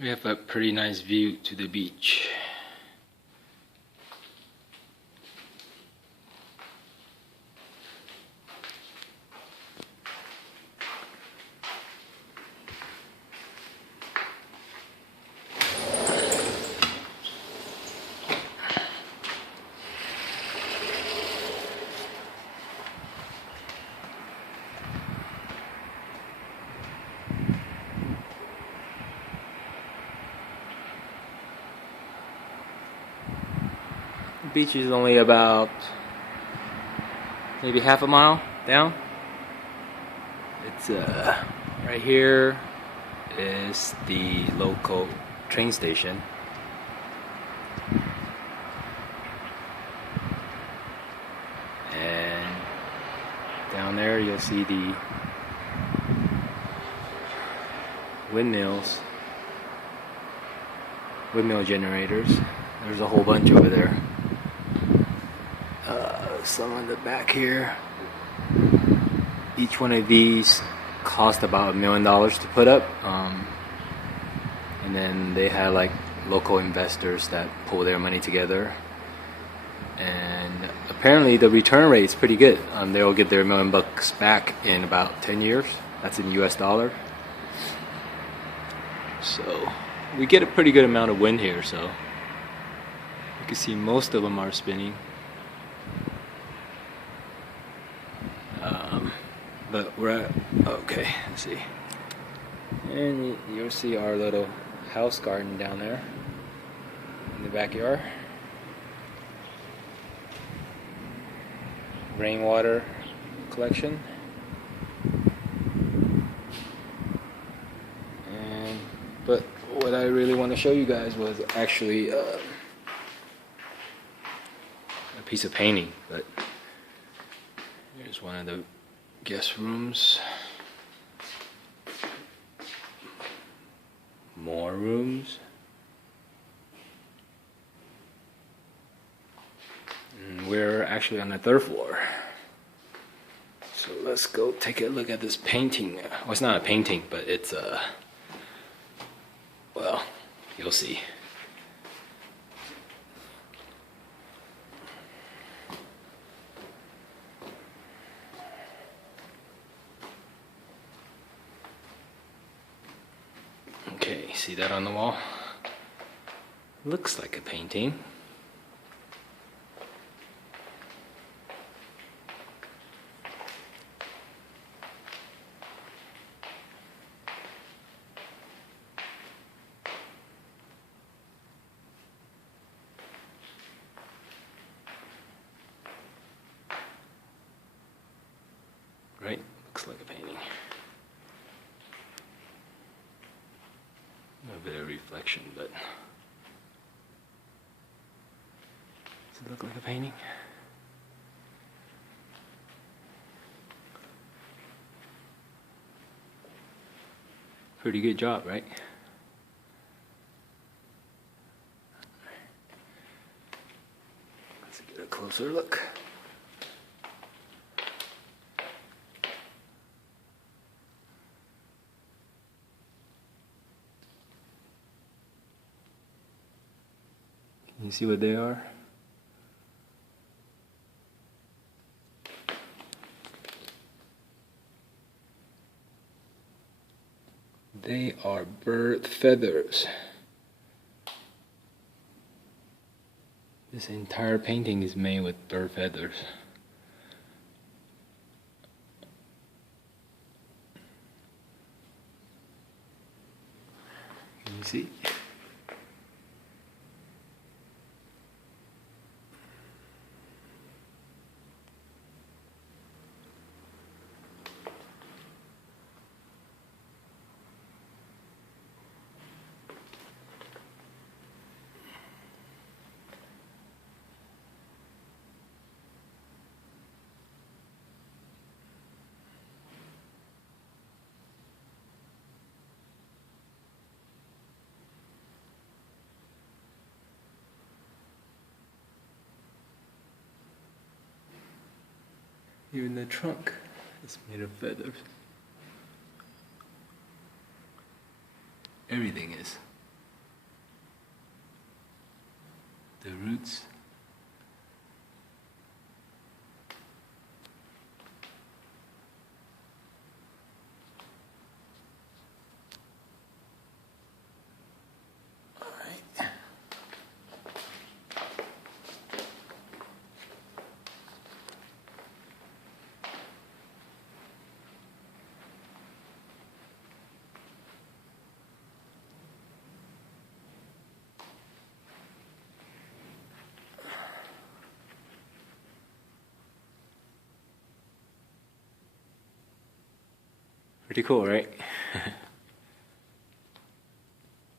We have a pretty nice view to the beach. The beach is only about maybe half a mile down. It's right here is the local train station. And down there you'll see the windmill generators. There's a whole bunch over there. Some on the back here. Each one of these cost about $1 million to put up. And then they had like local investors that pull their money together. And apparently the return rate is pretty good. They'll get their $1 million back in about 10 years. That's in US dollar. So we get a pretty good amount of wind here, so you can see most of them are spinning. But we're at, okay, let's see. And you'll see our little house garden down there in the backyard. Rainwater collection. But what I really want to show you guys was actually a piece of painting. But here's one of the guest rooms. More rooms. And we're actually on the 3rd floor. So let's go take a look at this painting. Well, it's not a painting, but it's a... well, you'll see. Okay, see that on the wall? Looks like a painting. Right? Looks like a painting. A bit of reflection, but does it look like a painting? Pretty good job, right? Let's get a closer look. Can you see what they are? They are bird feathers. This entire painting is made with bird feathers. Can you see? Even the trunk is made of feathers. Everything is. the roots. Pretty cool, right?